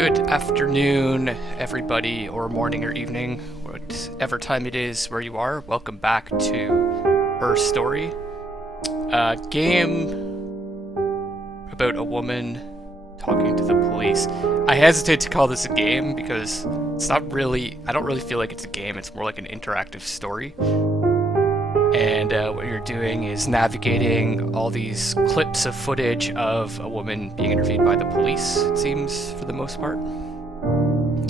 Good afternoon, everybody, or morning or evening, whatever time it is where you are. Welcome back to Her Story, a game about a woman talking to the police. I hesitate to call this a game because it's not really, I don't really feel like it's a game, it's more like an interactive story. And what you're doing is navigating all these clips of footage of a woman being interviewed by the police, it seems, for the most part.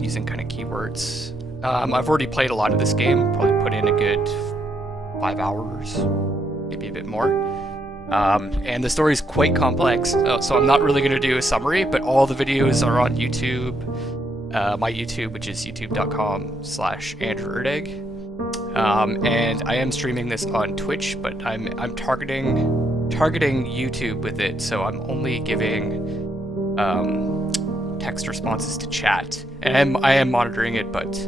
Using kind of keywords. I've already played a lot of this game, probably put in a good 5 hours, maybe a bit more. And the story is quite complex, so I'm not really going to do a summary, but all the videos are on YouTube. My YouTube, which is youtube.com/AndrewErdegg. And I am streaming this on Twitch, but I'm targeting YouTube with it, so I'm only giving text responses to chat, and I am monitoring it, but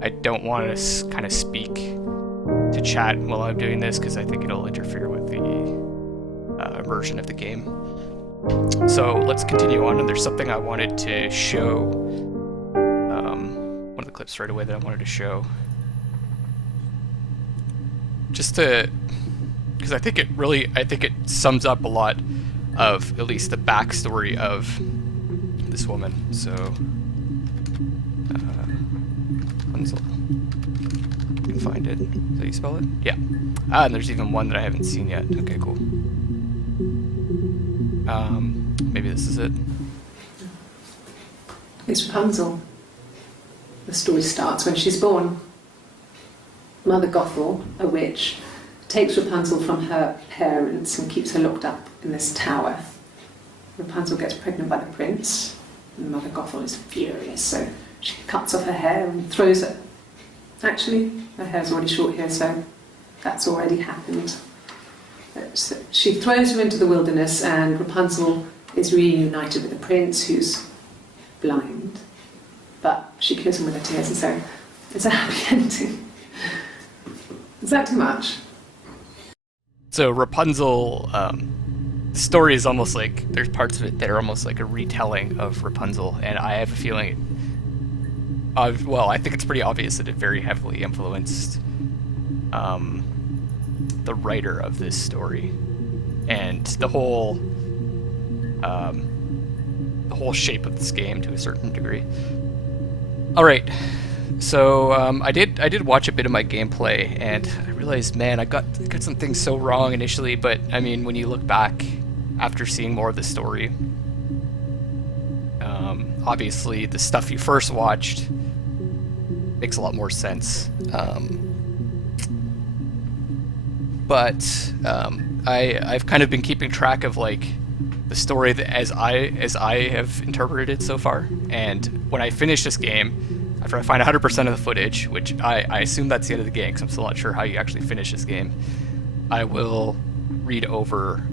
I don't want to kind of speak to chat while I'm doing this because I think it'll interfere with the immersion of the game. So let's continue on, and there's something I wanted to show. One of the clips right away that I wanted to show. Just to, because I think it sums up a lot of at least the backstory of this woman. So, Rapunzel. You can find it. Is that how you spell it? Yeah. And there's even one that I haven't seen yet. Okay, cool. Maybe this is it. It's Rapunzel. The story starts when she's born. Mother Gothel, a witch, takes Rapunzel from her parents and keeps her locked up in this tower. Rapunzel gets pregnant by the prince, and Mother Gothel is furious, so she cuts off her hair and throws it. Actually, her hair's already short here, so that's already happened. So she throws her into the wilderness, and Rapunzel is reunited with the prince, who's blind. But she kills him with her tears, and so it's a happy ending. Is that too much? So Rapunzel, the story is almost like, there's parts of it that are almost like a retelling of Rapunzel, and I have a feeling, well, I think it's pretty obvious that it very heavily influenced the writer of this story, and the whole shape of this game to a certain degree. All right. So I did watch a bit of my gameplay, and I realized, man, I got some things so wrong initially. But I mean, when you look back after seeing more of the story, obviously the stuff you first watched makes a lot more sense. But I've kind of been keeping track of like the story that as I have interpreted it so far, and when I finish this game. After I find 100% of the footage, which I assume that's the end of the game, because I'm still not sure how you actually finish this game, I will read over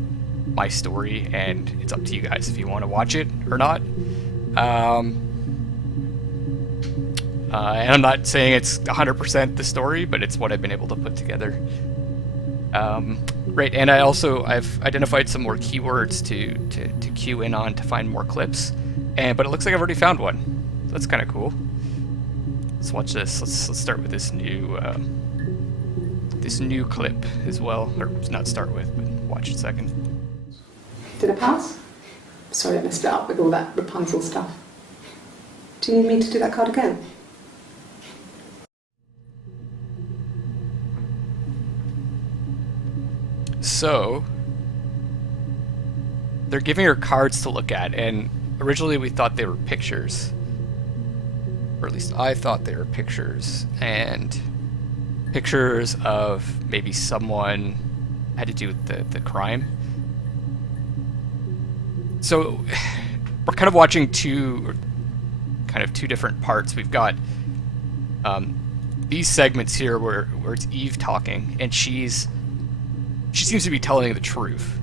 my story, and it's up to you guys if you want to watch it or not. And I'm not saying it's 100% the story, but it's what I've been able to put together. Right, and I've identified some more keywords to cue in on to find more clips, but it looks like I've already found one. So that's kind of cool. Let's watch this. Let's start with this new clip as well, or not start with, but watch it a second. Did I pass? Sorry, I messed it up with all that Rapunzel stuff. Do you need me to do that card again? So they're giving her cards to look at, and originally we thought they were pictures. Or at least I thought they were pictures, and pictures of maybe someone had to do with the crime. So we're kind of watching two different parts. We've got these segments here where it's Eve talking, and she seems to be telling the truth.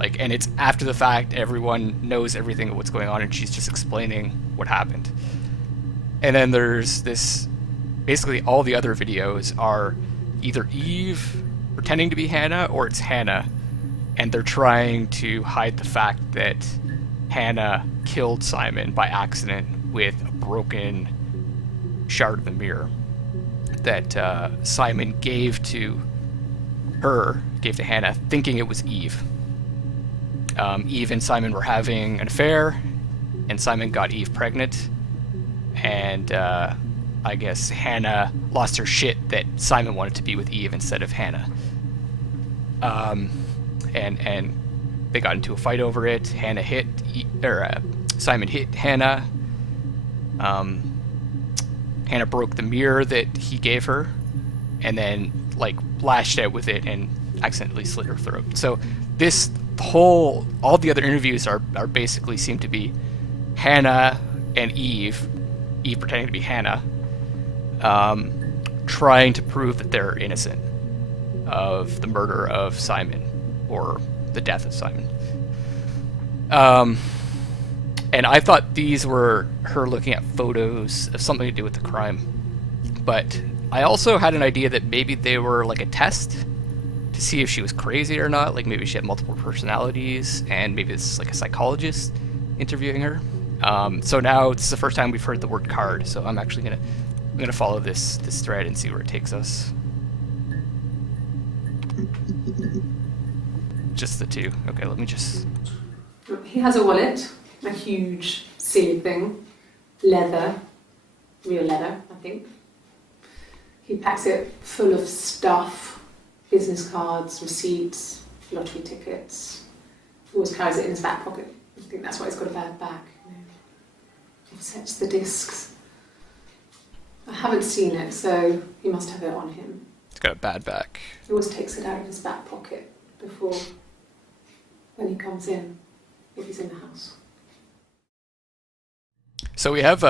Like, and it's after the fact, everyone knows everything of what's going on, and she's just explaining what happened. And then there's this, basically all the other videos are either Eve pretending to be Hannah, or it's Hannah, and they're trying to hide the fact that Hannah killed Simon by accident with a broken shard of the mirror that Simon gave to Hannah, thinking it was Eve. Eve and Simon were having an affair, and Simon got Eve pregnant, and I guess Hannah lost her shit that Simon wanted to be with Eve instead of Hannah. And they got into a fight over it. Simon hit Hannah. Hannah broke the mirror that he gave her, and then like lashed out with it and accidentally slit her throat. So all the other interviews are basically seem to be Hannah and Eve pretending to be Hannah, trying to prove that they're innocent of the murder of Simon or the death of Simon. And I thought these were her looking at photos of something to do with the crime. But I also had an idea that maybe they were like a test to see if she was crazy or not. Like maybe she had multiple personalities, and maybe it's like a psychologist interviewing her. So now this is the first time we've heard the word card. So I'm actually gonna follow this thread and see where it takes us. Just the two. Okay, let me just... He has a wallet, a huge silly thing, leather, real leather, I think. He packs it full of stuff, business cards, receipts, lottery tickets. He always carries it in his back pocket. I think that's why he's got a bad back. He sets the discs. I haven't seen it, so he must have it on him. He's got a bad back. He always takes it out of his back pocket before, when he comes in, if he's in the house. So we have,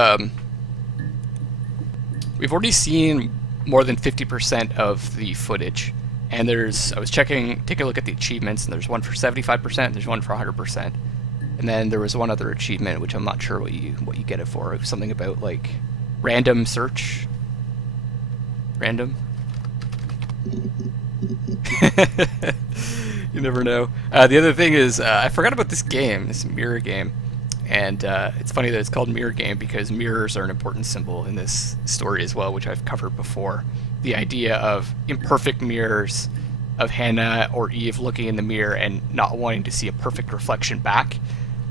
we've already seen more than 50% of the footage, and I was taking a look at the achievements, and there's one for 75%, there's one for 100%, and then there was one other achievement, which I'm not sure what you get it for. It was something about, like, random search. Random? You never know. The other thing is, I forgot about this game, this mirror game. And it's funny that it's called Mirror Game because mirrors are an important symbol in this story as well, which I've covered before. The idea of imperfect mirrors of Hannah or Eve looking in the mirror and not wanting to see a perfect reflection back.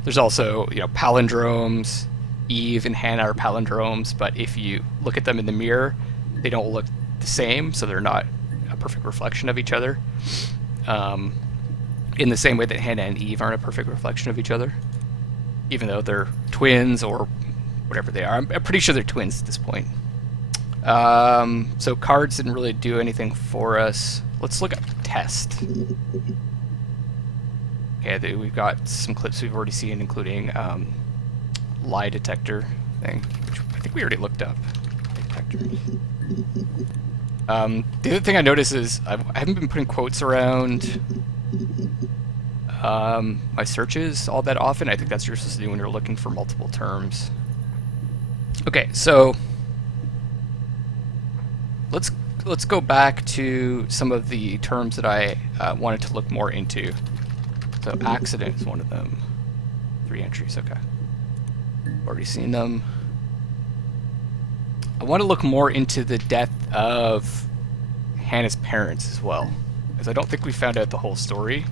There's also, palindromes. Eve and Hannah are palindromes, but if you look at them in the mirror, they don't look the same, so they're not a perfect reflection of each other. In the same way that Hannah and Eve aren't a perfect reflection of each other, even though they're twins or whatever they are. I'm pretty sure they're twins at this point. So cards didn't really do anything for us. Let's look at test. Okay, we've got some clips we've already seen, including lie detector thing, which I think we already looked up. Detector. The other thing I noticed is I haven't been putting quotes around my searches all that often. I think that's what you're supposed to do when you're looking for multiple terms. Okay, so let's go back to some of the terms that I wanted to look more into. So accident is one of them. 3 entries, okay. Already seen them. I want to look more into the death of Hannah's parents as well, because I don't think we found out the whole story.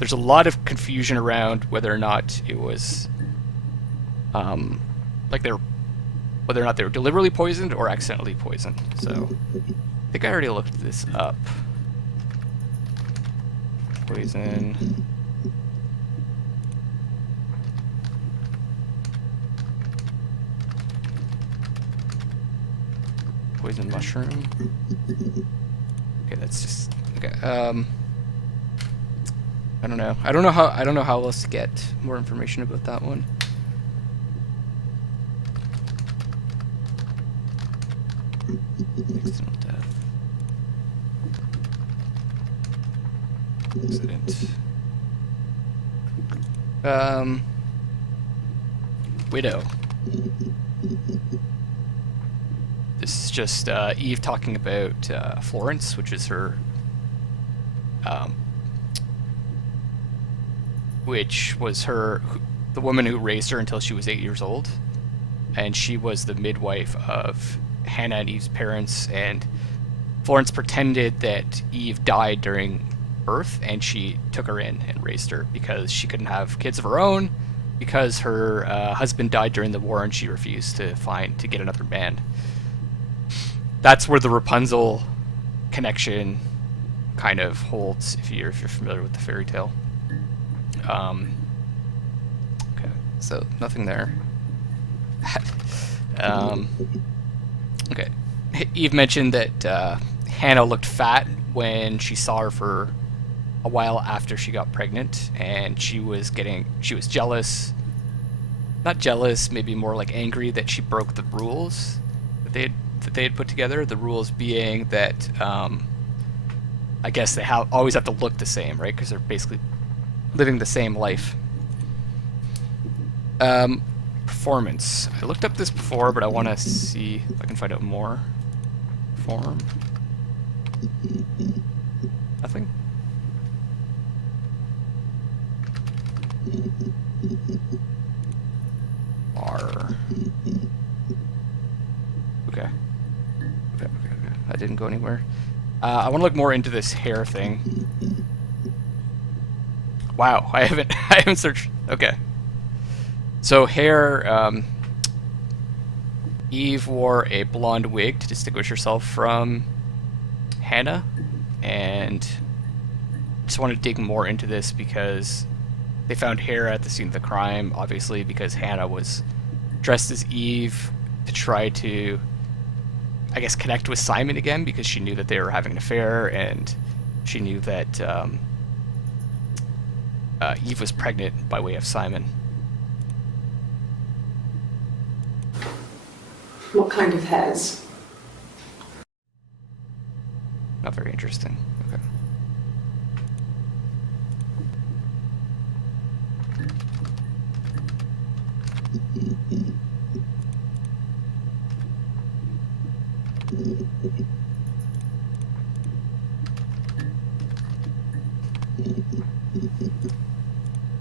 There's a lot of confusion around whether or not it was, whether or not they were deliberately poisoned or accidentally poisoned. So, I think I already looked this up. Poison. Poison mushroom. Okay, that's just okay. I don't know. I don't know how else to get more information about that one. Accidental death. Accident. Widow. This is just Eve talking about Florence, which is her, which was her the woman who raised her until she was 8 years old, and she was the midwife of Hannah and Eve's parents, and Florence pretended that Eve died during birth, and she took her in and raised her because she couldn't have kids of her own because her husband died during the war and she refused to get another man. That's where the Rapunzel connection kind of holds if you're familiar with the fairy tale. Okay, so nothing there. Okay, Eve mentioned that Hannah looked fat when she saw her for a while after she got pregnant, and she was jealous. Not jealous, maybe more like angry that she broke the rules that they had put together. The rules being that I guess they always have to look the same, right? Because they're basically living the same life. Performance. I looked up this before, but I want to see if I can find out more. Form. Nothing. R. Okay. Okay. That didn't go anywhere. I want to look more into this hair thing. Wow, I haven't searched. Okay. So hair. Eve wore a blonde wig to distinguish herself from Hannah, and just want to dig more into this because they found hair at the scene of the crime, obviously because Hannah was dressed as Eve to try to, I guess, connect with Simon again because she knew that they were having an affair, and she knew that Eve was pregnant by way of Simon. What kind of hairs? Not very interesting. Okay.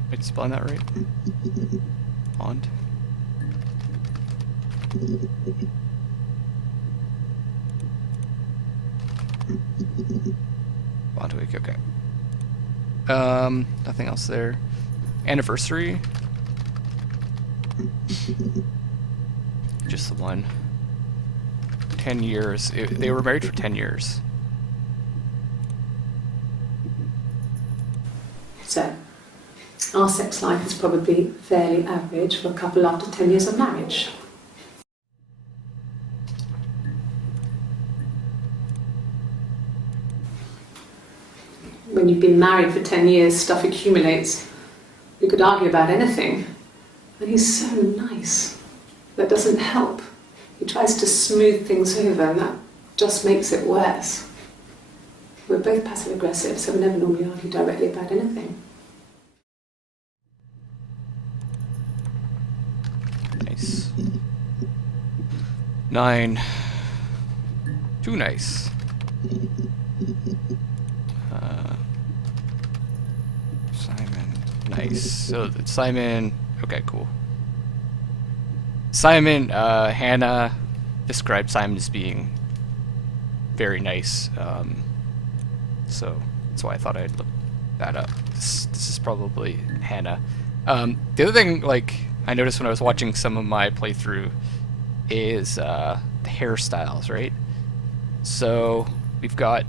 Am I spelling that right? Blonde. Blonde wig, okay. Nothing else there. Anniversary. Just the one. 10 years. They were married for 10 years. So, our sex life is probably fairly average for a couple after 10 years of marriage. When you've been married for 10 years, stuff accumulates. You could argue about anything. And he's so nice. That doesn't help. He tries to smooth things over, and that just makes it worse. We're both passive-aggressive, so we never normally argue directly about anything. Nice. 9. Too nice. Simon. Nice. So Simon. Okay, cool. Simon, Hannah described Simon as being very nice. So that's why I thought I'd look that up. This is probably Hannah. The other thing, like, I noticed when I was watching some of my playthrough is the hairstyles, right? So we've got,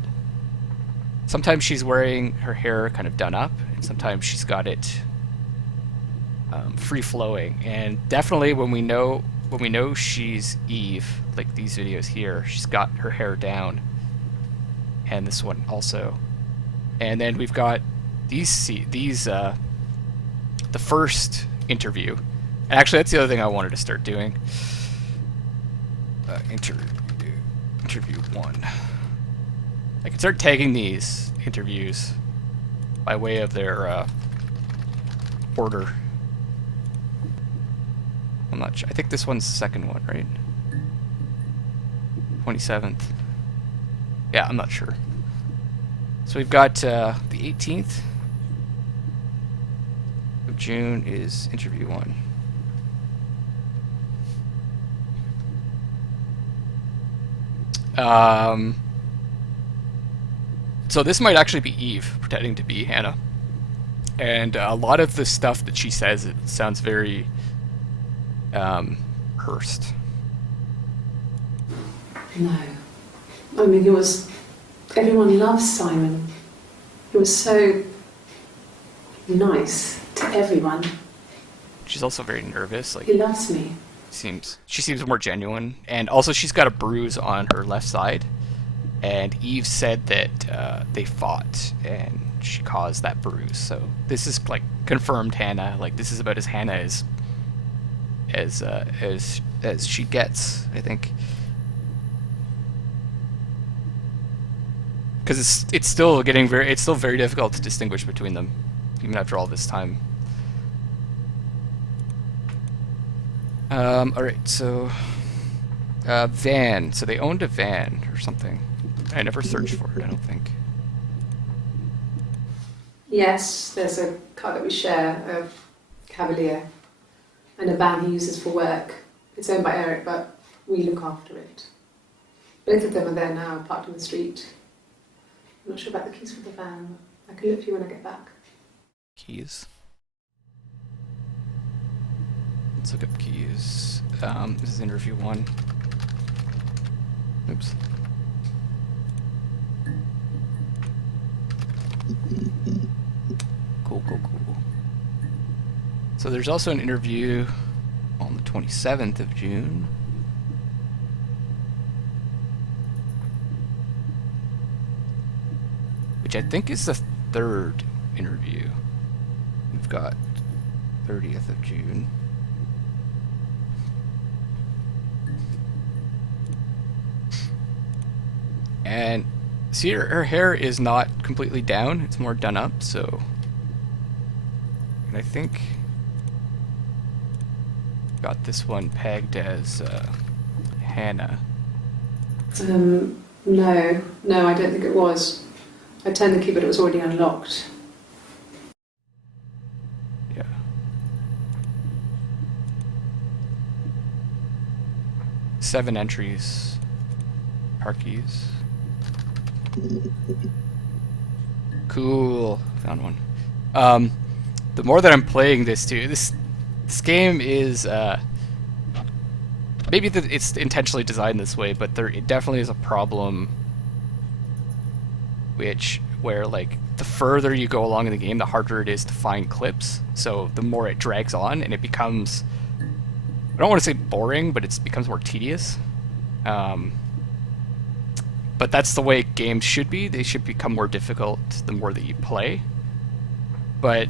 sometimes she's wearing her hair kind of done up, and sometimes she's got it free flowing. And definitely when we know she's Eve, like these videos here, she's got her hair down, and this one also. And then we've got these the first interview. And actually, that's the other thing I wanted to start doing. Interview 1. I can start tagging these interviews by way of their order. I'm not sure. I think this one's the second one, right? 27th. Yeah, I'm not sure. So we've got the 18th. of June is interview 1. So this might actually be Eve pretending to be Hannah. And a lot of the stuff that she says, it sounds very Hearst. No. I mean, everyone loves Simon. He was so nice to everyone. She's also very nervous. Like, he loves me. She seems more genuine. And also she's got a bruise on her left side. And Eve said that they fought and she caused that bruise. So this is like confirmed Hannah. Like, this is about as Hannah as she gets, I think. Because it's still very difficult to distinguish between them, even after all this time. All right, so van. So they owned a van or something. I never searched for it, I don't think. Yes, there's a car that we share, a Cavalier, and a van he uses for work. It's owned by Eric, but we look after it. Both of them are there now, parked on the street. I'm not sure about the keys for the van. I can look for you when I get back. Keys. Let's look up keys. This is interview 1. Oops. Cool. So there's also an interview on the 27th of June. Which I think is the 3rd interview. We've got 30th of June. And see, her hair is not completely down, it's more done up, so... And I think... got this one pegged as Hannah. No, I don't think it was. I turned the key, but it was already unlocked. Yeah. Seven entries. Car keys. Cool. Found one. The more that I'm playing this too, this game is maybe it's intentionally designed this way, but it definitely is a problem where like the further you go along in the game, the harder it is to find clips. So the more it drags on, and it becomes, I don't want to say boring, but it becomes more tedious. But that's the way games should be. They should become more difficult the more that you play. But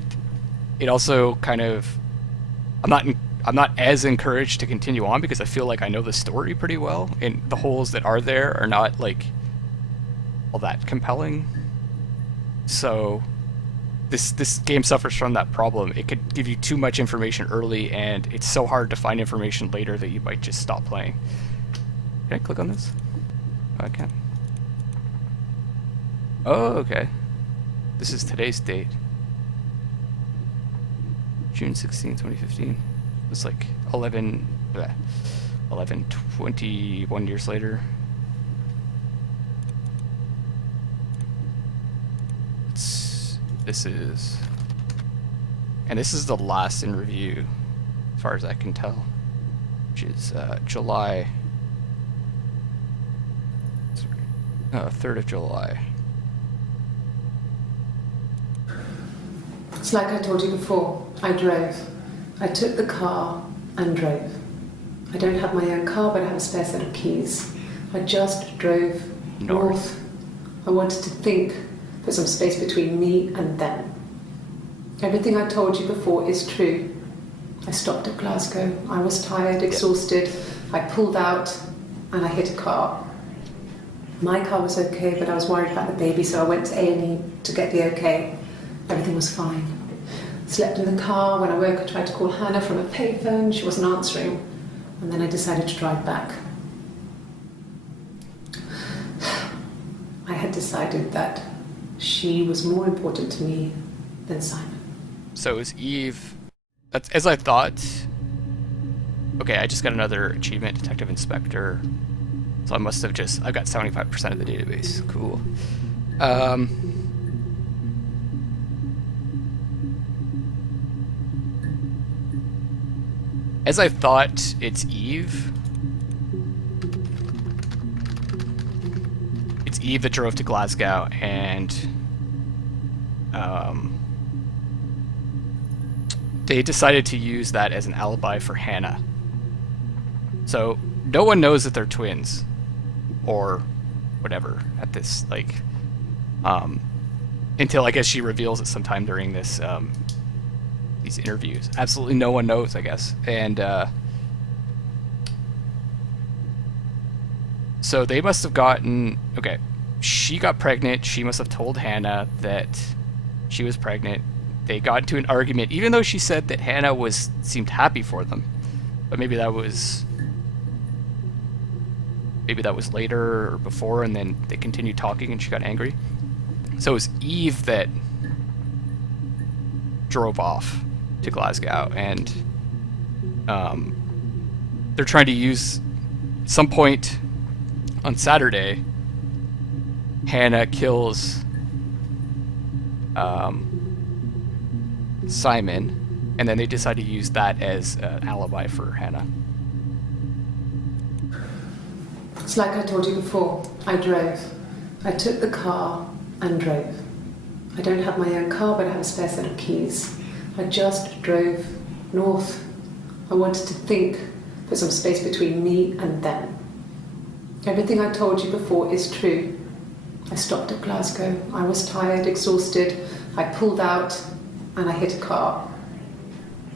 it also kind of, I'm not as encouraged to continue on because I feel like I know the story pretty well, and the holes that are there are not like all that compelling. So this game suffers from that problem. It could give you too much information early, and it's so hard to find information later that you might just stop playing. Can I click on this? Oh, I can. Oh, okay. This is today's date. June 16, 2015. It's like 21 years later. This is the last in review, as far as I can tell, which is July. 3rd of July. It's like I told you before. I drove. I took the car and drove. I don't have my own car, but I have a spare set of keys. I just drove north. I wanted to think, put some space between me and them. Everything I told you before is true. I stopped at Glasgow. I was tired, exhausted. I pulled out and I hit a car. My car was okay, but I was worried about the baby, so I went to A&E to get the okay. Everything was fine. Slept in the car. When I woke, I tried to call Hannah from a payphone. She wasn't answering. And then I decided to drive back. I had decided that she was more important to me than Simon. So is Eve That's as I thought. Okay, I just got another achievement, Detective Inspector. So I must have just... I've got 75% of the database. Cool. As I thought, it's Eve. It's Eve that drove to Glasgow, and they decided to use that as an alibi for Hannah. So no one knows that they're twins, or whatever at this, like, until I guess she reveals it sometime during this these interviews. Absolutely no one knows, I guess. And so they must have gotten... Okay, she got pregnant. She must have told Hannah that she was pregnant. They got into an argument, even though she said that Hannah seemed happy for them. But maybe that was later or before, and then they continued talking and she got angry. So it was Eve that drove off to Glasgow, and they're trying to use... Some point on Saturday, Hannah kills Simon, and then they decide to use that as an alibi for Hannah. It's like I told you before. I drove. I took the car and drove. I don't have my own car, but I have a spare set of keys. I just drove north. I wanted to think, put some space between me and them. Everything I told you before is true. I stopped at Glasgow. I was tired, exhausted. I pulled out and I hit a car.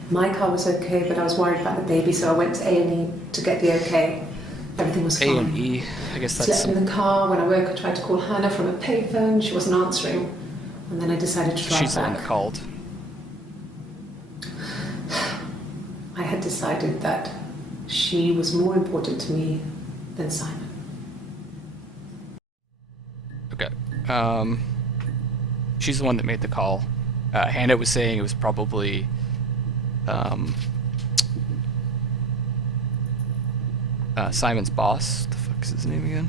My car was okay, but I was worried about the baby, so I went to A&E to get the okay. Everything was fine. A&E, I guess that's... Slept in the car. When I woke, I tried to call Hannah from a payphone. She wasn't answering. And then I decided to drive She's the one back. that called. I had decided that she was more important to me than Simon. Okay. She's the one that made the call. Hannah was saying it was probably... Simon's boss. What the fuck is his name again?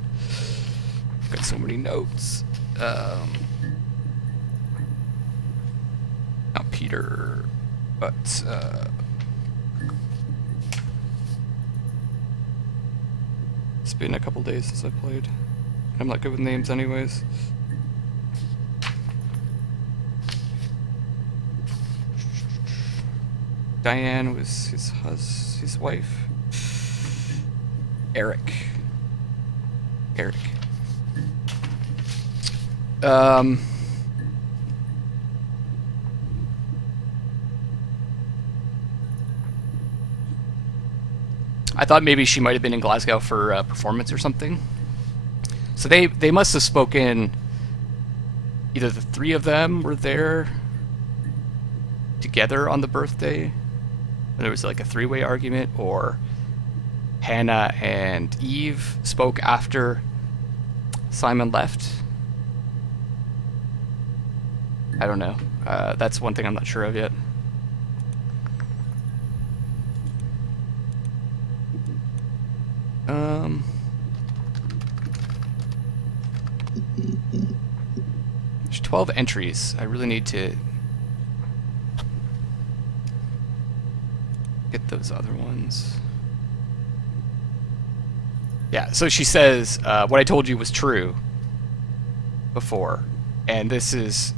I've got so many notes. Not Peter, but it's been a couple days since I played. I'm not good with names anyways. Diane was his wife. Eric. I thought maybe she might have been in Glasgow for a performance or something. So they must have spoken... Either the three of them were there together on the birthday, and there was like a three-way argument, or Hannah and Eve spoke after Simon left. I don't know. That's one thing I'm not sure of yet. There's 12 entries. I really need to get those other ones. Yeah, so she says, what I told you was true before, and this is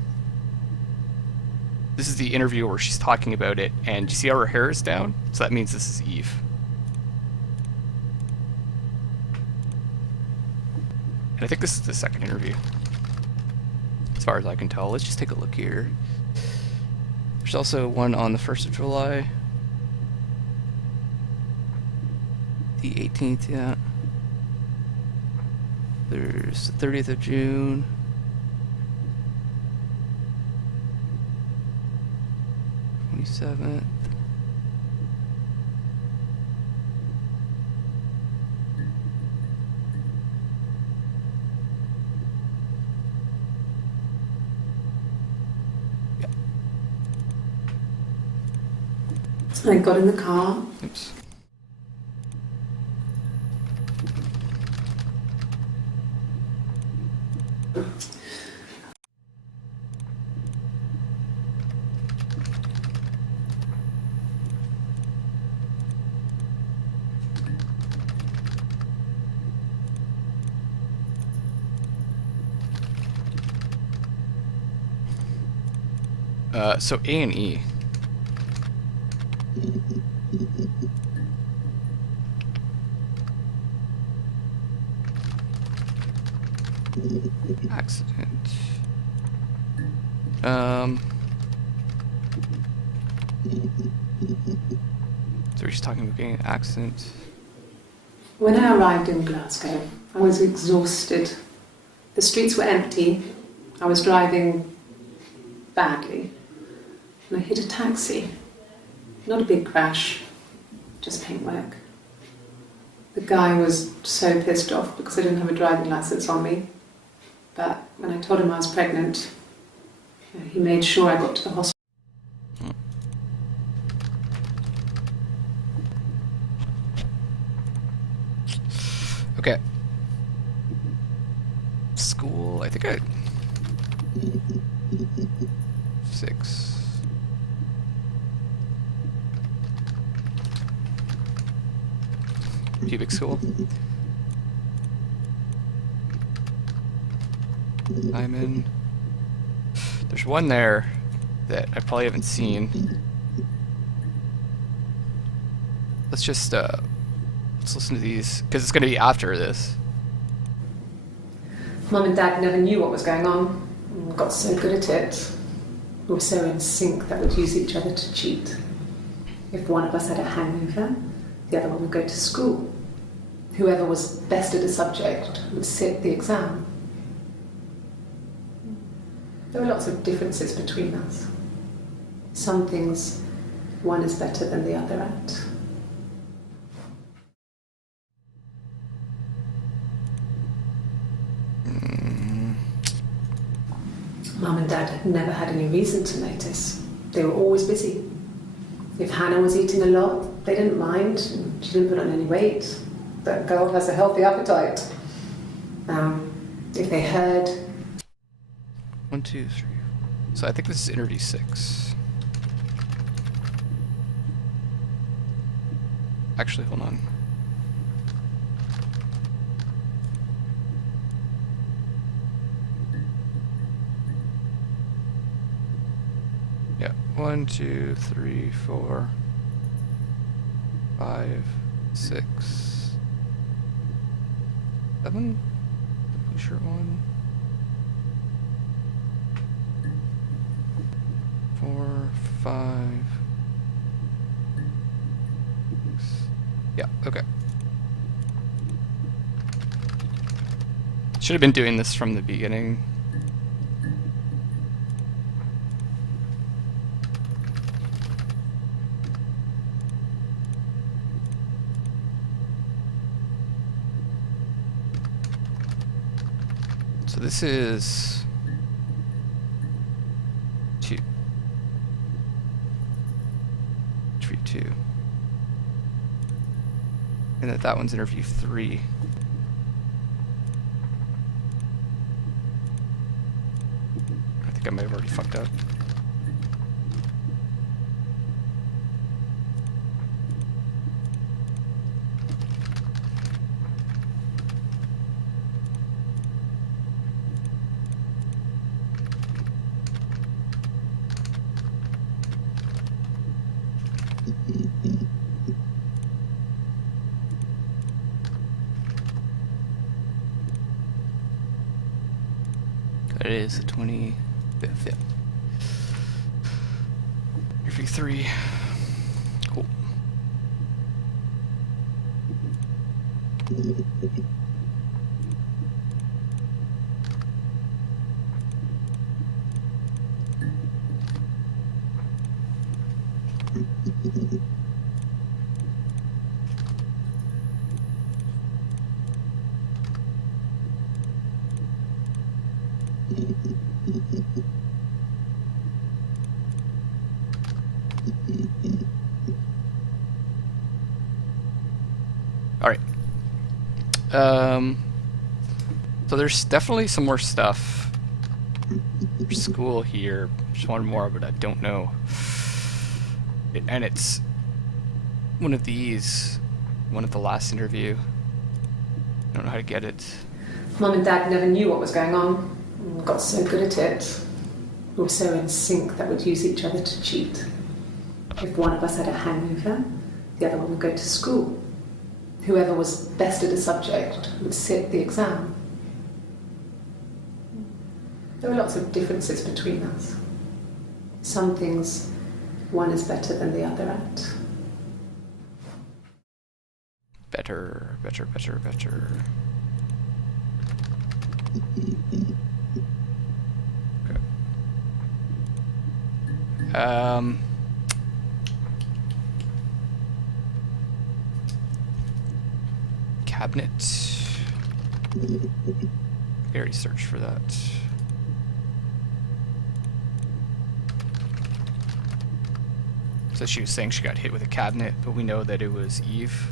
the interview where she's talking about it, and you see how her hair is down? So that means this is Eve. And I think this is the second interview, as far as I can tell. Let's just take a look here. There's also one on the 1st of July. The 18th, yeah. There's the 30th of June. '27th. I got in the car. Oops. So A and E. Accident. So we're just talking about getting an accident. When I arrived in Glasgow, I was exhausted. The streets were empty. I was driving badly. And I hit a taxi. Not a big crash, just paintwork. The guy was so pissed off because I didn't have a driving license on me. But when I told him I was pregnant, he made sure I got to the hospital. Okay. School, I think I... 6. Pubic school. I'm in. There's one there that I probably haven't seen. Let's just let's listen to these because it's going to be after this. Mum and Dad never knew what was going on. We got so good at it. We were so in sync that we'd use each other to cheat. If one of us had a hangover, the other one would go to school. Whoever was best at a subject would sit the exam. There were lots of differences between us. Some things one is better than the other at. Mum and Dad had never had any reason to notice. They were always busy. If Hannah was eating a lot, they didn't mind. She didn't put on any weight. That girl has a healthy appetite. If they heard... 1, 2, 3. So I think this is interview 6. Actually, hold on. Yeah, 1, 2, 3, 4, 5, 6, 7. The blue shirt one. 4, 5. 6. Yeah, okay. Should have been doing this from the beginning. So this is 2. Interview 2. And that one's interview 3. I think I might have already fucked up. It is the 25th, yeah. Interview 3. Cool. Alright. So there's definitely some more stuff for school here. Just one more, but I don't know. And it's one of these. One of the last interview. I don't know how to get it. Mum and Dad never knew what was going on. We got so good at it. We were so in sync that we'd use each other to cheat. If one of us had a hangover, the other one would go to school. Whoever was best at a subject would sit the exam. There were lots of differences between us. Some things one is better than the other at. Better. Okay. Cabinet. I already searched for that. So she was saying she got hit with a cabinet, but we know that it was Eve.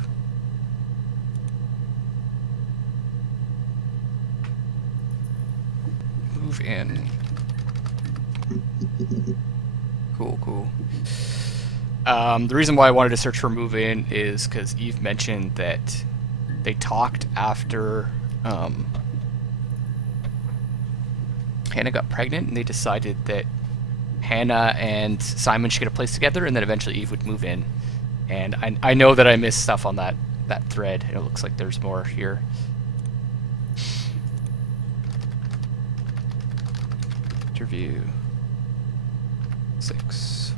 Move in. Cool. The reason why I wanted to search for move in is because Eve mentioned that they talked after Hannah got pregnant, and they decided that Hannah and Simon should get a place together, and then eventually Eve would move in. And I know that I missed stuff on that thread, and it looks like there's more here. Interview 6.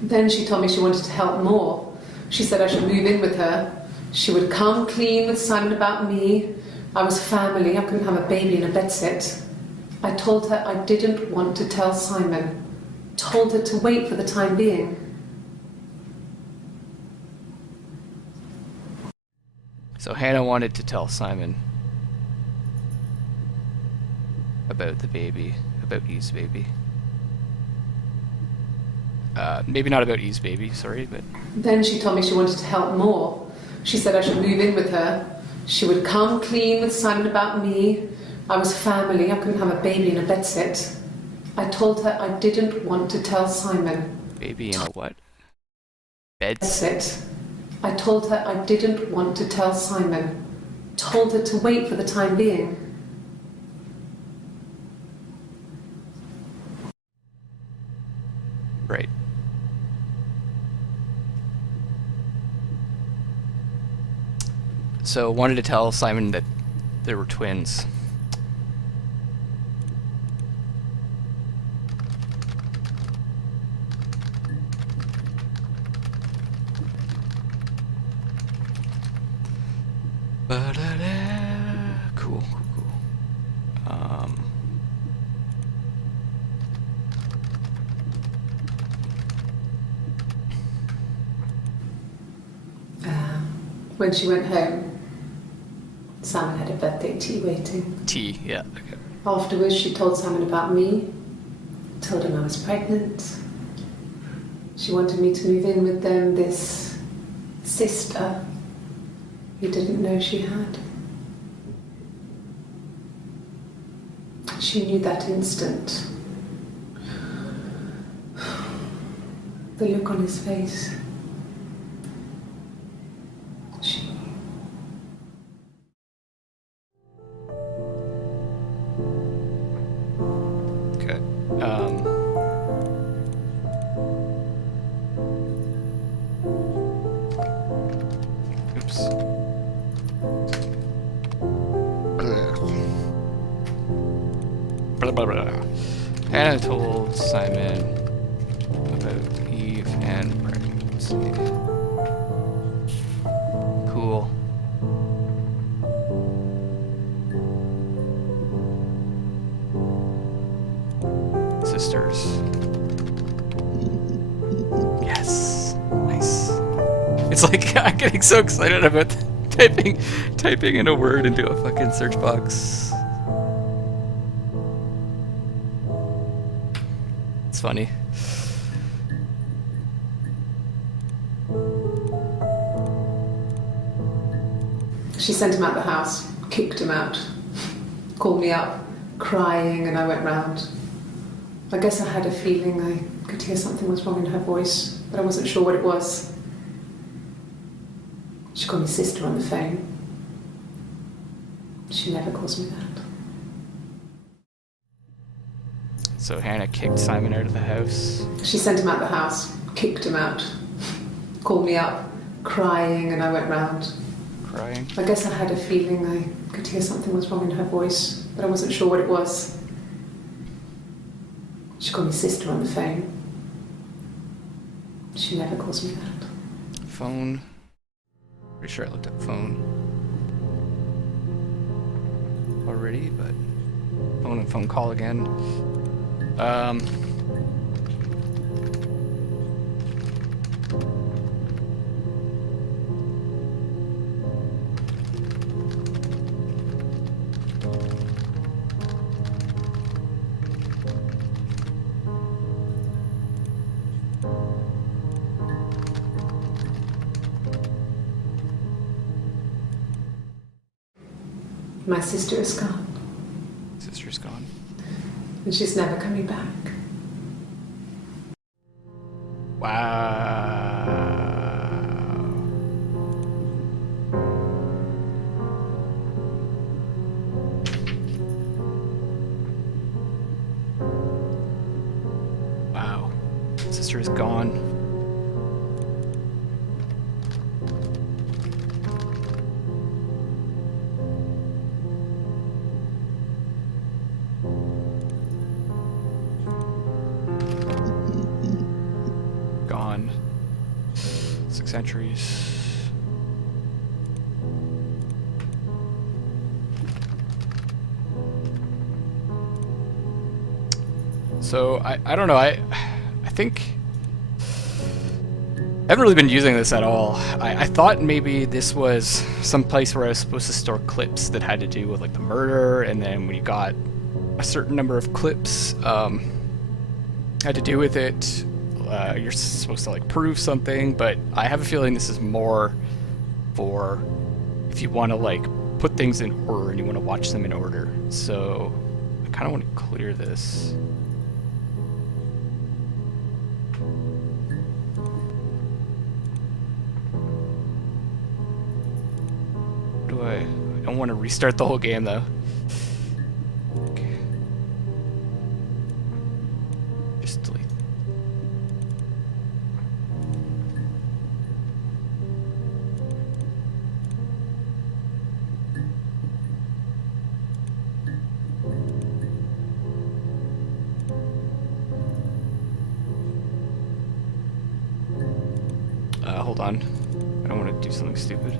Then she told me she wanted to help more. She said I should move in with her. She would come clean with Simon about me. I was family. I couldn't have a baby in a bedsit. I told her I didn't want to tell Simon. Told her to wait for the time being. So Hannah wanted to tell Simon about the baby, about Eve's baby. Maybe not about Eve's baby, sorry, but... Then she told me she wanted to help more. She said I should move in with her. She would come clean with Simon about me. I was family. I couldn't have a baby in a bedsit. I told her I didn't want to tell Simon. Baby in a what? Bedsit. I told her I didn't want to tell Simon. Told her to wait for the time being. Right. So wanted to tell Simon that there were twins. Cool. When she went home, Simon had a birthday tea waiting. Tea, yeah. Okay. Afterwards, she told Simon about me, told him I was pregnant. She wanted me to move in with them, this sister he didn't know she had. She knew that instant. The look on his face. She knew. Okay. Oops. Blah, blah, blah. Hannah told Simon about Eve and pregnancy. Cool. Sisters. Yes. Nice. It's like I'm getting so excited about typing in a word into a fucking search box. It's funny. She sent him out the house, kicked him out, called me up, crying, and I went round. I guess I had a feeling I could hear something was wrong in her voice, but I wasn't sure what it was. She called me sister on the phone. She never calls me that. So Hannah kicked Simon out of the house. She sent him out the house, kicked him out, called me up, crying, and I went round. Crying? I guess I had a feeling I could hear something was wrong in her voice, but I wasn't sure what it was. She called me sister on the phone. She never calls me that. Phone. Pretty sure I looked up phone already, but phone and phone call again. My sister is gone, Sister's gone. and she's never coming back. Wow. Wow. Sister is gone. Gone. 6 centuries. So I don't know, I think I haven't really been using this at all. I thought maybe this was some place where I was supposed to store clips that had to do with like the murder, and then when you got a certain number of clips had to do with it, you're supposed to like prove something. But I have a feeling this is more for if you want to like put things in order and you want to watch them in order. So I kind of want to clear this. I don't want to restart the whole game though. Okay. Just delete. Hold on. I don't want to do something stupid.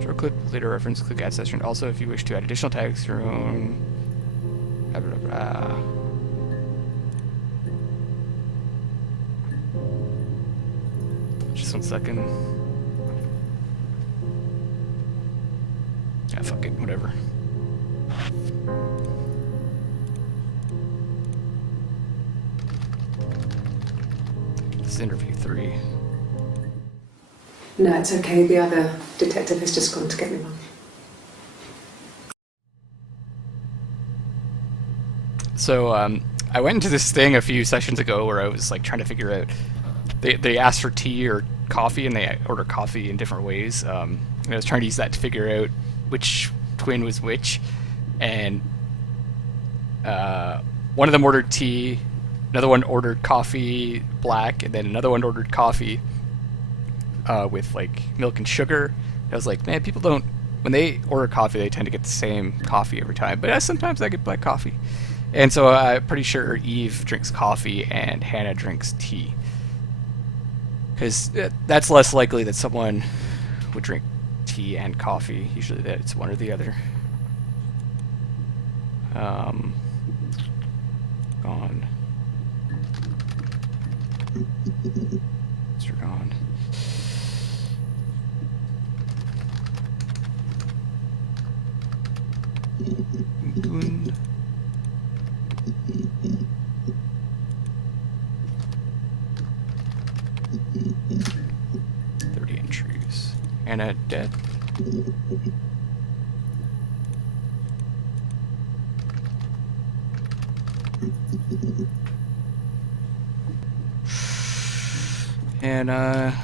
Show clip, later reference, click add session. Also, if you wish to add additional tags to your own. Blah, blah, blah. Just 1 second. Yeah, fuck it, whatever. This is interview 3. No, it's okay. The other detective has just gone to get me one. So, I went into this thing a few sessions ago where I was like trying to figure out. They asked for tea or coffee, and they order coffee in different ways. And I was trying to use that to figure out which twin was which. And one of them ordered tea, another one ordered coffee black, and then another one ordered coffee with like milk and sugar. I was like, man, people don't, when they order coffee, they tend to get the same coffee every time. But sometimes I get black coffee. And so I'm pretty sure Eve drinks coffee and Hannah drinks tea. Because that's less likely that someone would drink tea and coffee. Usually that it's one or the other. Gone. Mr. Gone. England. Anna dead. Anna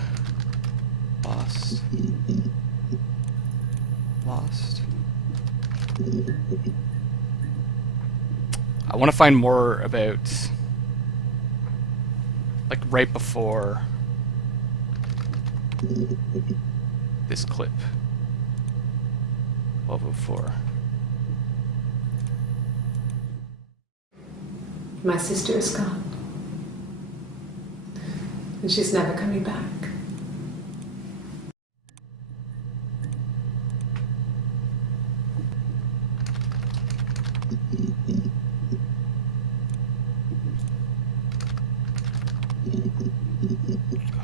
lost. I want to find more about, like, right before this clip. 12:04. My sister is gone. And she's never coming back.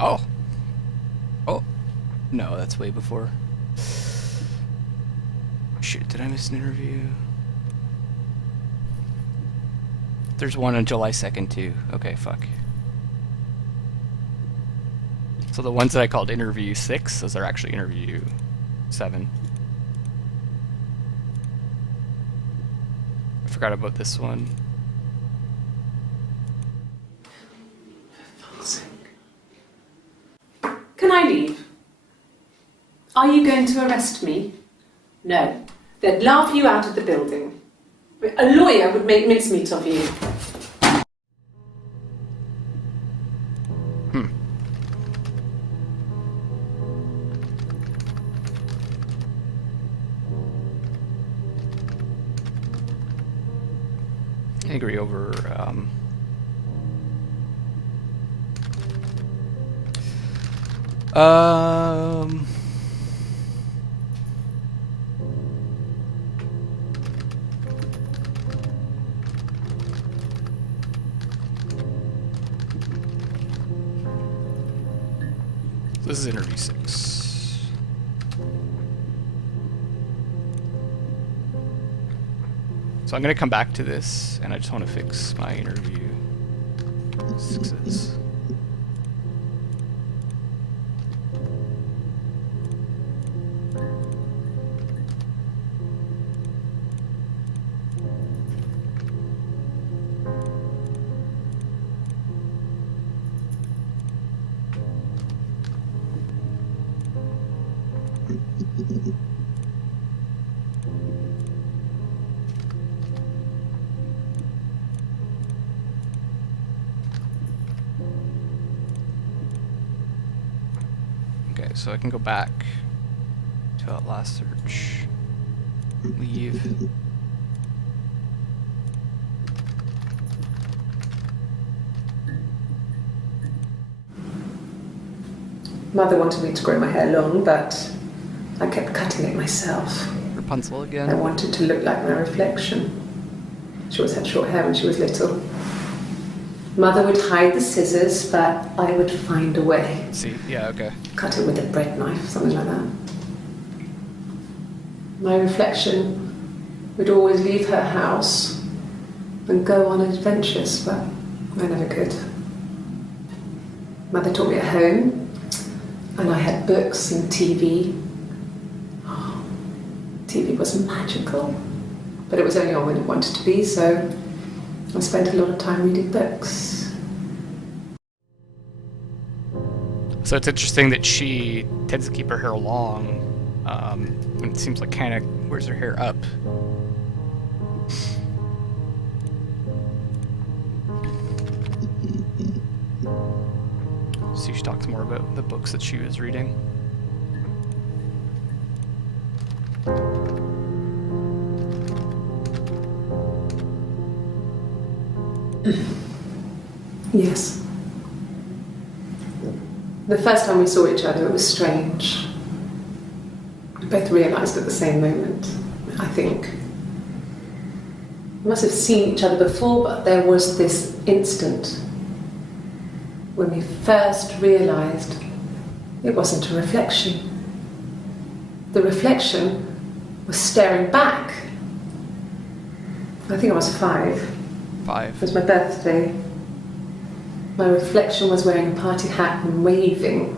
Oh. Oh. No, that's way before. Shit, did I miss an interview? There's one on July 2nd too. Okay, fuck. So the ones that I called interview 6, those are actually interview 7. I forgot about this one. Can I leave? Are you going to arrest me? No. They'd laugh you out of the building. A lawyer would make mincemeat of you. Angry over this is interview 6. So I'm gonna come back to this, and I just want to fix my interview 6s. Okay, so I can go back to that last search. Leave. Mother wanted me to grow my hair long, but I kept cutting it myself. Rapunzel again. I wanted to look like my reflection. She always had short hair when she was little. Mother would hide the scissors, but I would find a way. See, yeah, okay. Cut it with a bread knife, something like that. My reflection would always leave her house and go on adventures, but I never could. Mother taught me at home, and I had books and TV. Oh, TV was magical, but it was only on when it wanted to be, so I spent a lot of time reading books. So it's interesting that she tends to keep her hair long, and it seems like kind of wears her hair up. So she talks more about the books that she was reading. Yes. The first time we saw each other, it was strange. We both realised at the same moment, I think. We must have seen each other before, but there was this instant when we first realised it wasn't a reflection. The reflection was staring back. I think I was 5. 5. It was my birthday. My reflection was wearing a party hat and waving.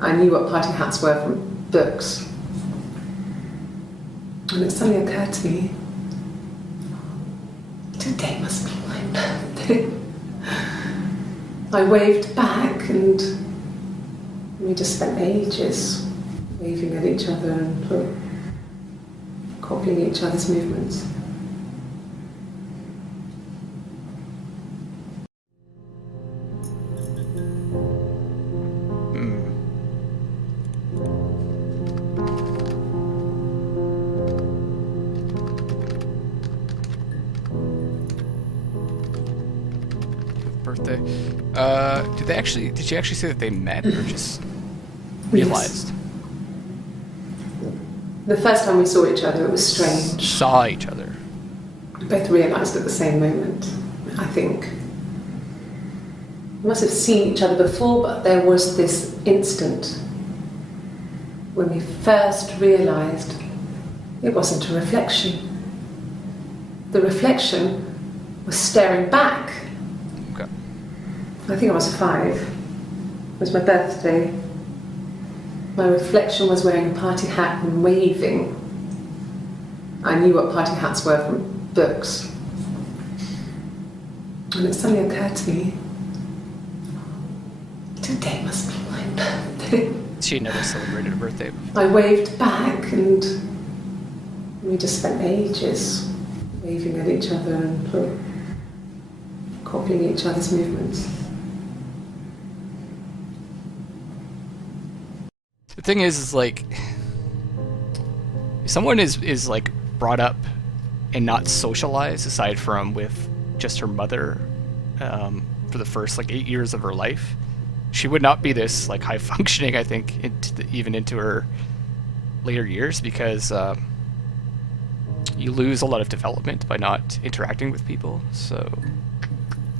I knew what party hats were from books. And it suddenly occurred to me, today must be my birthday. I waved back and we just spent ages waving at each other and copying each other's movements. Birthday. Did she actually say that they met or just realized? Yes. The first time we saw each other, it was strange. Saw each other. We both realised at the same moment, I think. We must have seen each other before, but there was this instant when we first realised it wasn't a reflection. The reflection was staring back. Okay. I think I was 5. It was my birthday. My reflection was wearing a party hat and waving. I knew what party hats were from books. And it suddenly occurred to me, today must be my birthday. She never celebrated a birthday before. I waved back and we just spent ages waving at each other and copying each other's movements. The thing is like, if someone is like brought up and not socialized aside from with just her mother for the first like 8 years of her life, she would not be this like high functioning, I think, even into her later years, because you lose a lot of development by not interacting with people. So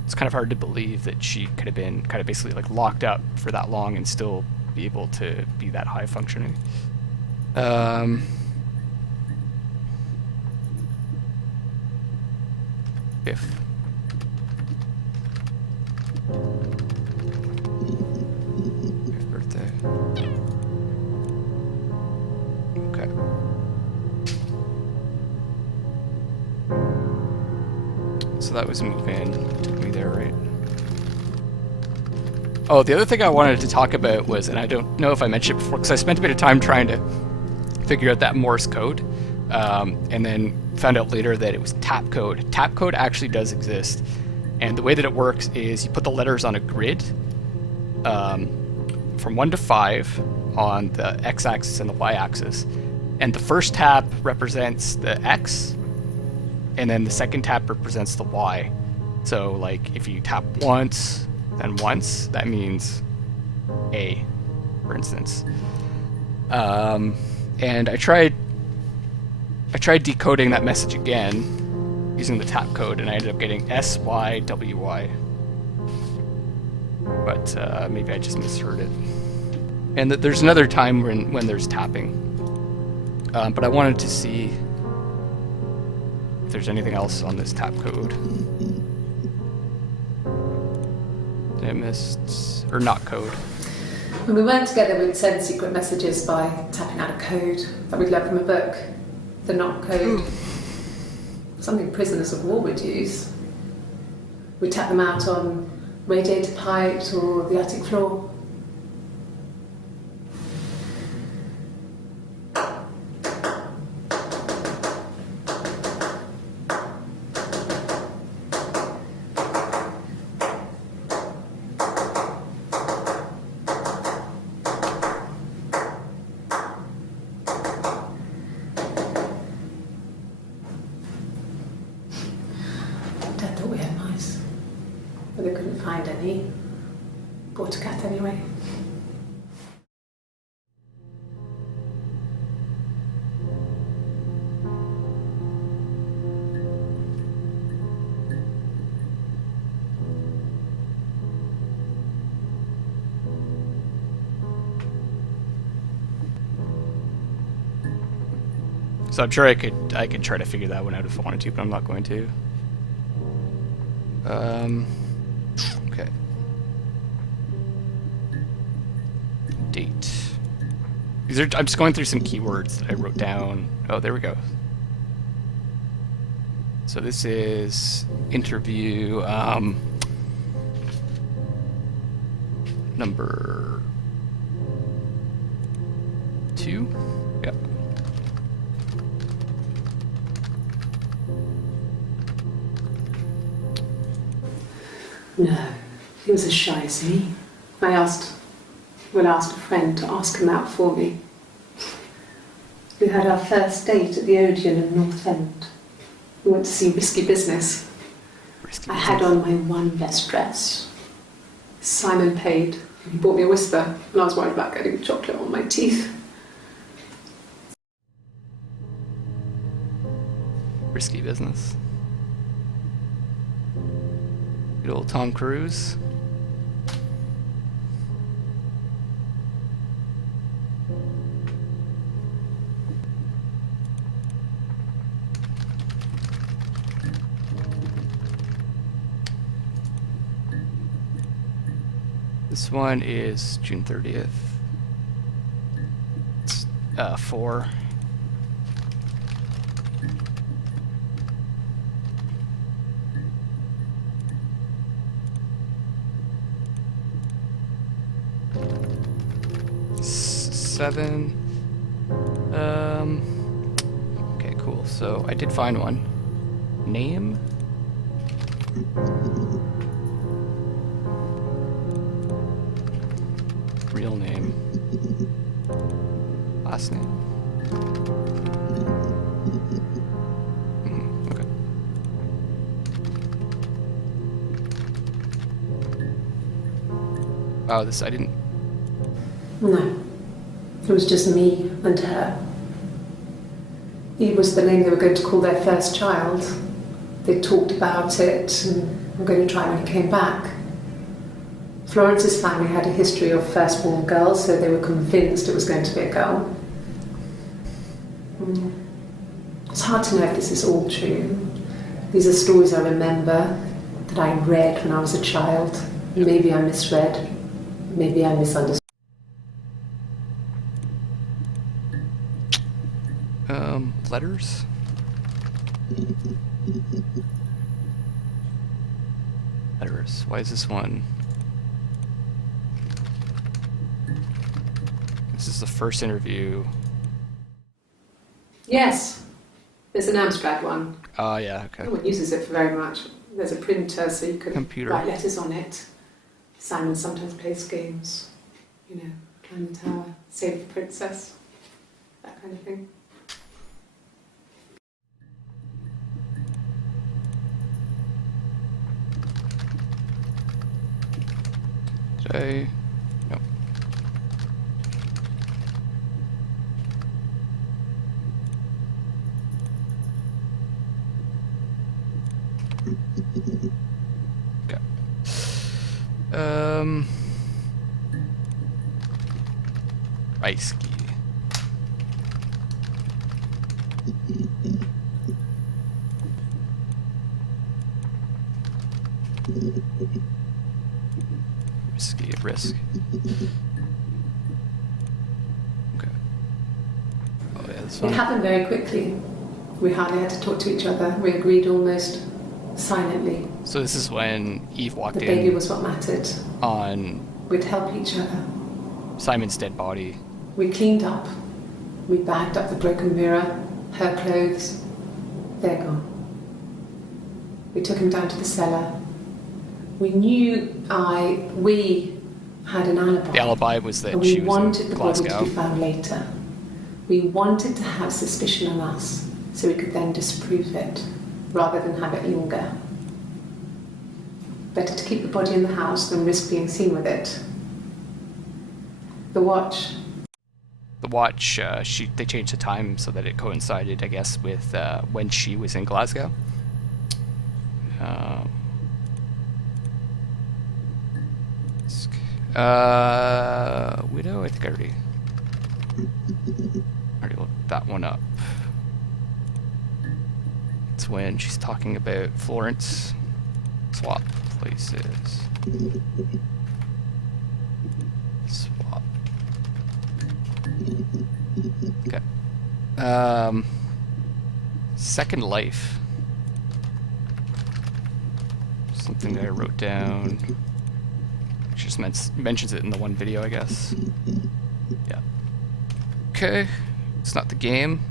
it's kind of hard to believe that she could have been kind of basically like locked up for that long and still be able to be that high functioning. If birthday. Okay. So that was move-in. Took me there, right? Oh, the other thing I wanted to talk about was, and I don't know if I mentioned it before, because I spent a bit of time trying to figure out that Morse code, and then found out later that it was tap code. Tap code actually does exist, and the way that it works is you put the letters on a grid from 1 to 5 on the x-axis and the y-axis, and the first tap represents the x, and then the second tap represents the y. So like if you tap once, then once, that means A, for instance. And I tried decoding that message again using the tap code, and I ended up getting SYWY. But maybe I just misheard it. And there's another time when there's tapping. But I wanted to see if there's anything else on this tap code. I missed, or not code. When we weren't together, we'd send secret messages by tapping out a code that we'd learned from a book, the knock code. Something prisoners of war would use. We'd tap them out on radiator pipes or the attic floor. Dad thought we had mice, but they couldn't find any. Bought a cat anyway. So I'm sure I could try to figure that one out if I wanted to, but I'm not going to. Okay. date. These are, I'm just going through some keywords that I wrote down. Oh, there we go. So this is interview number 2. Yeah. No, he was as shy as me. I asked a friend to ask him out for me. We had our first date at the Odeon in North End. We went to see Risky Business. I had on my one best dress. Simon paid. He bought me a whisper, and I was worried about getting chocolate on my teeth. Risky Business. Good old Tom Cruise. This one is June 30th. It's 4. Seven. Okay, cool. So I did find one. Name? Real name. Last name. Okay. Oh, this I didn't. No, it was just me and her. Eve was the name they were going to call their first child. They talked about it and were going to try when he came back. Florence's family had a history of firstborn girls, so they were convinced it was going to be a girl. It's hard to know if this is all true. These are stories I remember that I read when I was a child. Maybe I misread, maybe I misunderstood. Letters? Letters. Why is this one? This is the first interview. Yes, there's an abstract one. Oh, yeah, okay. No one uses it for very much. There's a printer so you can Computer. write letters on it. Simon sometimes plays games. You know, climb the tower, save the princess, that kind of thing. Did no. Okay. Ice ski. Risky, risk. Okay. Oh yeah, this one. It happened very quickly. We hardly had to talk to each other. We agreed almost silently. So this is when Eve walked The in baby was what mattered. on We'd help each other. Simon's dead body. We cleaned up. We bagged up the broken mirror, her clothes. They're gone. We took him down to the cellar. We knew we had an alibi. The alibi was that and she we was wanted in the body to Glasgow. be found later. We wanted to have suspicion on us so we could then disprove it, rather than have it linger. Better to keep the body in the house than risk being seen with it. The watch. The watch, they changed the time so that it coincided, I guess, with when she was in Glasgow. Widow? I think I already looked that one up. It's when she's talking about Florence. Swap places. Swap Okay. Second Life. Something that I wrote down. She just mentions it in the one video, I guess. Yeah. Okay. It's not the game.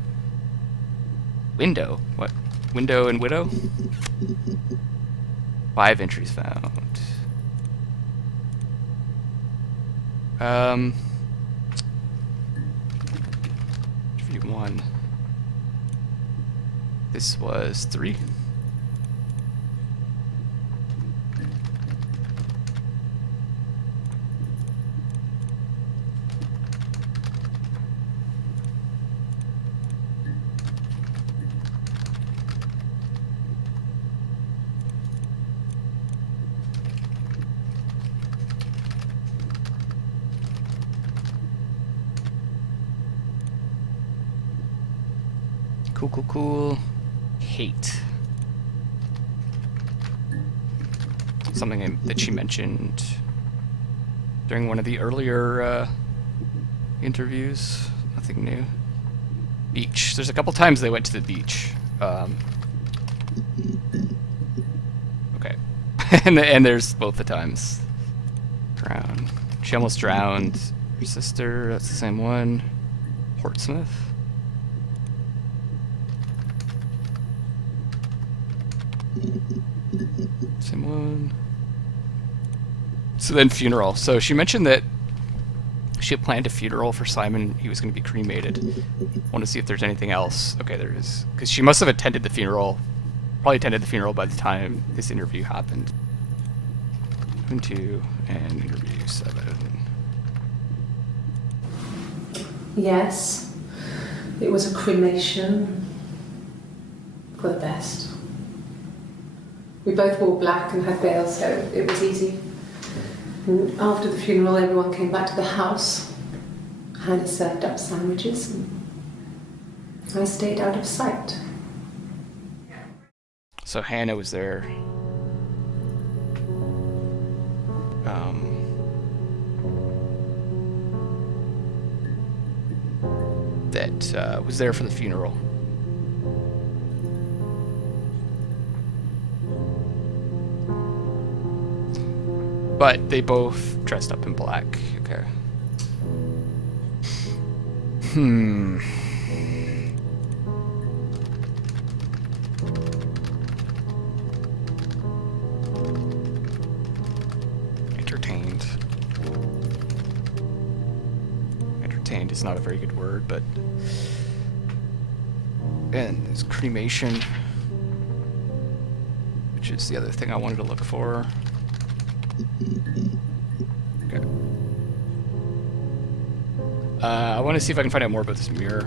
Window. What? Window and Widow? 5 entries found. Interview 1. This was 3. Cool. Hate. Something that she mentioned during one of the earlier interviews. Nothing new. Beach. There's a couple times they went to the beach. Okay. and there's both the times. Drown. She almost drowned her sister. That's the same one. Portsmouth. Same one. So then funeral. So she mentioned that she had planned a funeral for Simon. He was going to be cremated. Want to see if there's anything else. Okay, there is. Because she must have attended the funeral. Probably attended the funeral by the time this interview happened. 2 and interview 7. Yes, it was a cremation for the best. We both wore black and had veils, so it was easy. And after the funeral, everyone came back to the house. Hannah served up sandwiches, and I stayed out of sight. So Hannah was there. That was there for the funeral. But they both dressed up in black. Okay. Entertained. Entertained is not a very good word, but... And there's cremation, which is the other thing I wanted to look for. Okay. I want to see if I can find out more about this mirror.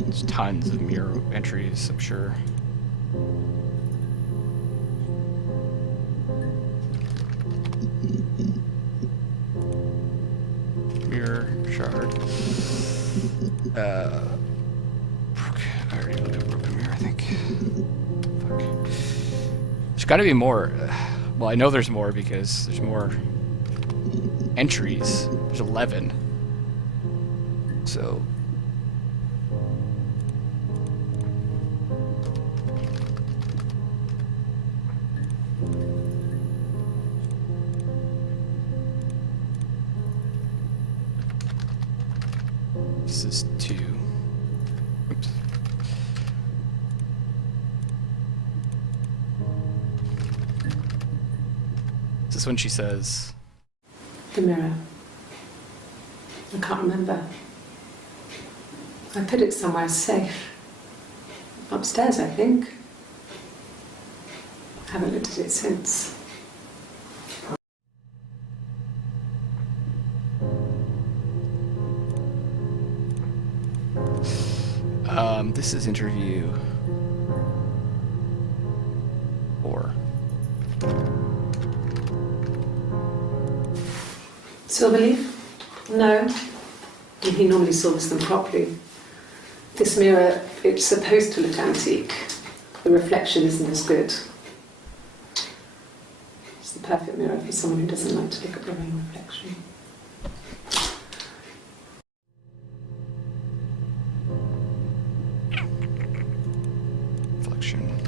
There's tons of mirror entries, I'm sure. Mirror shard. I already looked at broken mirror, I think. Fuck. There's got to be more. Well, I know there's more because there's more entries. There's 11. So. This is 2. Oops. Is this when she says... The mirror. I can't remember. I put it somewhere safe. Upstairs, I think. I haven't looked at it since. This is interview 4. Silverleaf? No. He normally silvers them properly. This mirror, it's supposed to look antique. The reflection isn't as good. It's the perfect mirror for someone who doesn't like to look at their own reflection. Reflection.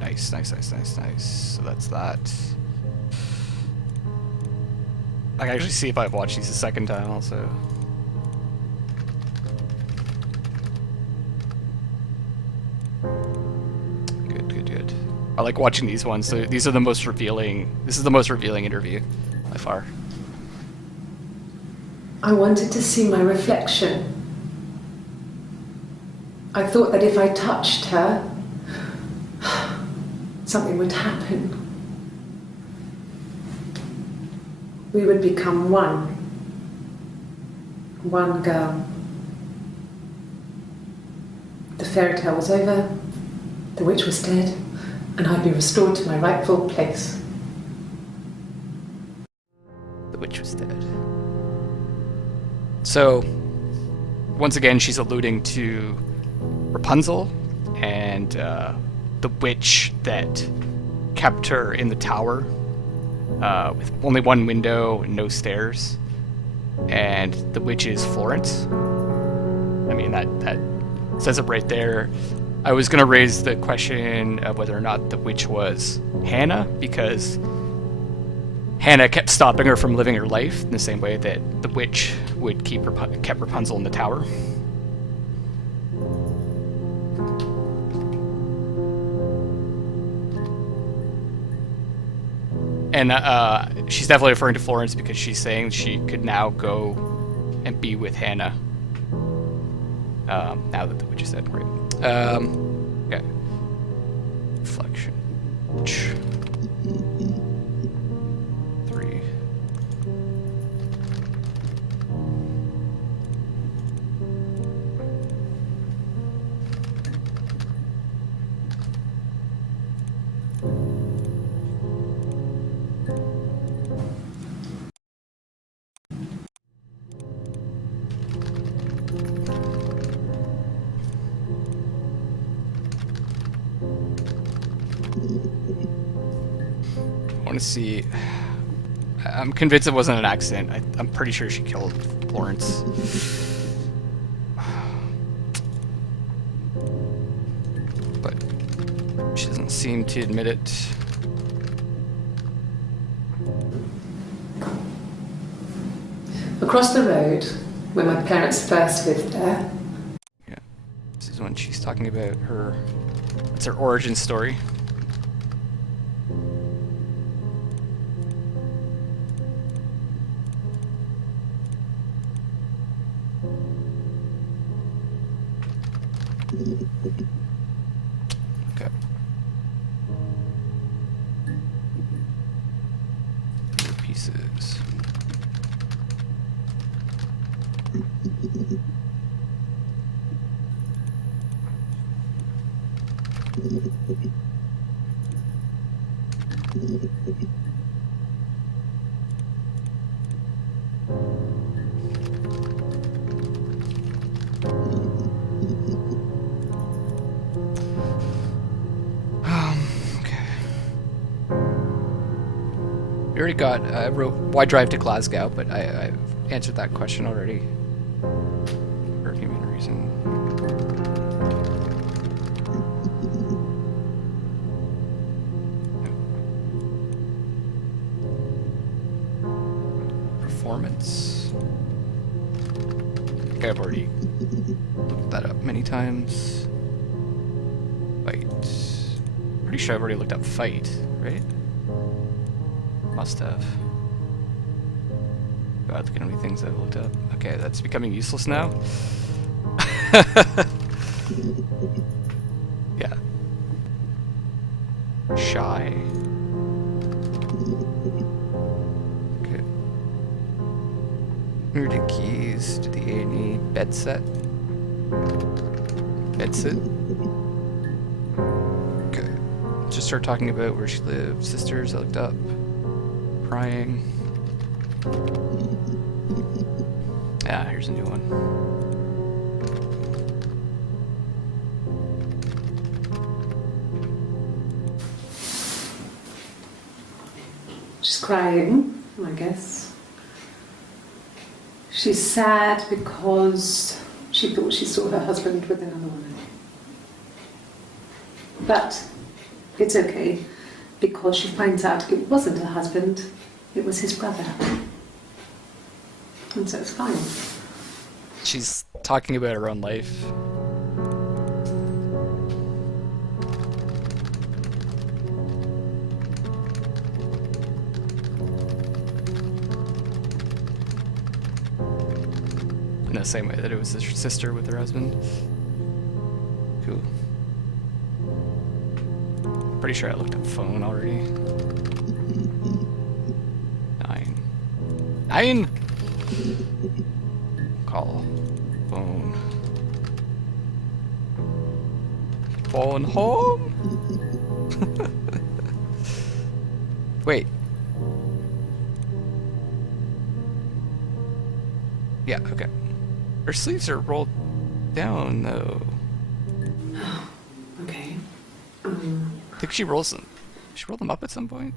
Nice, nice, nice, nice, nice. So that's that. I can actually see if I've watched these a second time also. Good, good, good. I like watching these ones. So these are the most revealing. This is the most revealing interview by far. I wanted to see my reflection. I thought that if I touched her, something would happen. We would become one. One girl. The fairy tale was over, the witch was dead, and I'd be restored to my rightful place. The witch was dead. So, once again, she's alluding to Rapunzel and the witch that kept her in the tower with only one window and no stairs. And the witch is Florence. I mean, that says it right there. I was going to raise the question of whether or not the witch was Hannah, because Hannah kept stopping her from living her life in the same way that the witch would kept Rapunzel in the tower. And she's definitely referring to Florence because she's saying she could now go and be with Hannah. Now that the witch is dead, right? Okay. Reflection. 3. I want to see. I'm convinced it wasn't an accident. I'm pretty sure she killed Florence. But she doesn't seem to admit it. Across the road, where my parents first lived there. Yeah. This is when she's talking about her. It's her origin story. Okay. Pieces. Okay. We already got, I wrote, why drive to Glasgow, but I've answered that question already. For any reason. Performance. Okay, I've already looked that up many times. Fight. Pretty sure I've already looked up fight, right? Must have. God, look at how many things I've looked up. Okay, that's becoming useless now. Yeah. Shy. Okay. Where the keys to the A&E bed set? Bed sit? Okay. Just start talking about where she lived. Sisters, I looked up. Crying. Yeah, here's a new one. crying, I guess. She's sad because she thought she saw her husband with another woman. But it's okay, because she finds out it wasn't her husband, it was his brother. And so it's fine. She's talking about her own life. In the same way that it was his sister with her husband. Cool. Pretty sure I looked up phone already. 9. Call. Phone. Phone home? Wait. Yeah, okay. Her sleeves are rolled down, though. Okay. I think she rolls them. She rolled them up at some point?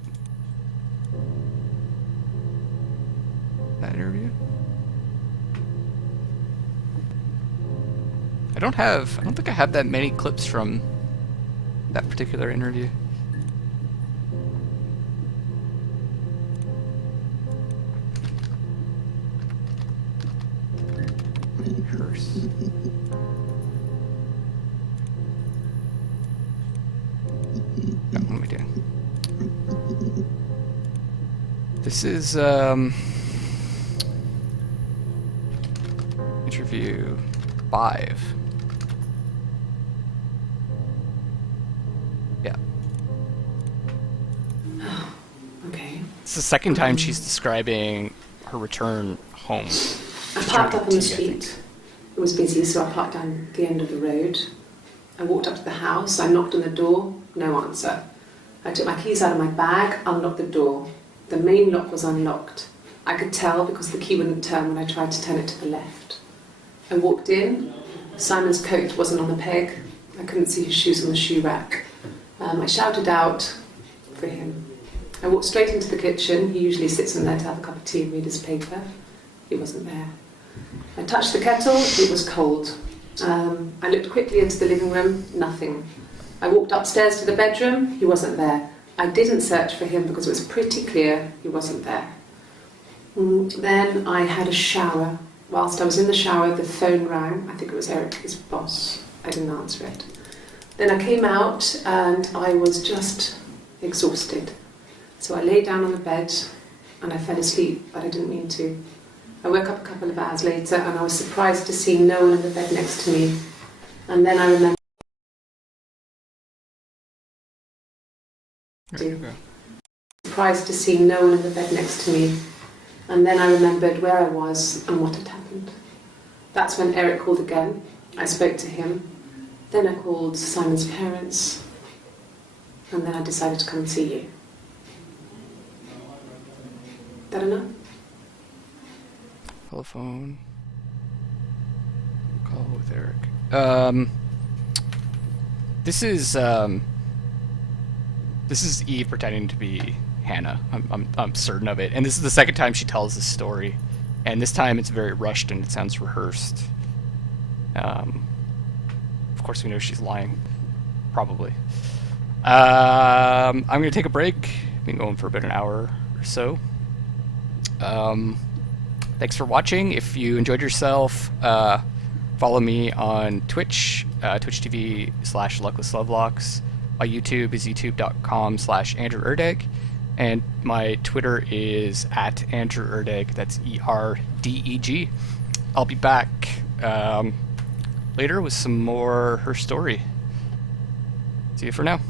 That interview? I don't think I have that many clips from that particular interview. Curse. No, what am I doing? This is, interview 5. Yeah. Okay. It's the second time she's describing her return home. I parked up on the street. It was busy, so I parked down the end of the road. I walked up to the house, I knocked on the door, no answer. I took my keys out of my bag, unlocked the door. The main lock was unlocked. I could tell because the key wouldn't turn when I tried to turn it to the left. I walked in, Simon's coat wasn't on the peg. I couldn't see his shoes on the shoe rack. I shouted out for him. I walked straight into the kitchen. He usually sits in there to have a cup of tea and read his paper. He wasn't there. I touched the kettle, it was cold. I looked quickly into the living room, nothing. I walked upstairs to the bedroom, he wasn't there. I didn't search for him because it was pretty clear he wasn't there. Then I had a shower. Whilst I was in the shower, the phone rang. I think it was Eric, his boss. I didn't answer it. Then I came out and I was just exhausted. So I lay down on the bed and I fell asleep, but I didn't mean to. I woke up a couple of hours later and I was surprised to see no one in the bed next to me. And then I remembered. Surprised to see no one in the bed next to me. And then I remembered where I was and what had happened. That's when Eric called again. I spoke to him. Then I called Simon's parents. And then I decided to come and see you. That enough? Telephone. Call with Eric. This is Eve pretending to be Hannah. I'm certain of it. And this is the second time she tells this story. And this time it's very rushed and it sounds rehearsed. Of course we know she's lying. Probably. I'm going to take a break. I've been going for about an hour or so. Thanks for watching. If you enjoyed yourself, follow me on Twitch, Twitch TV/Luckless Lovelocks. My YouTube is youtube.com/Andrew Erdeg. And my Twitter is @AndrewErdeg. That's ERDEG. I'll be back later with some more her story. See you for now.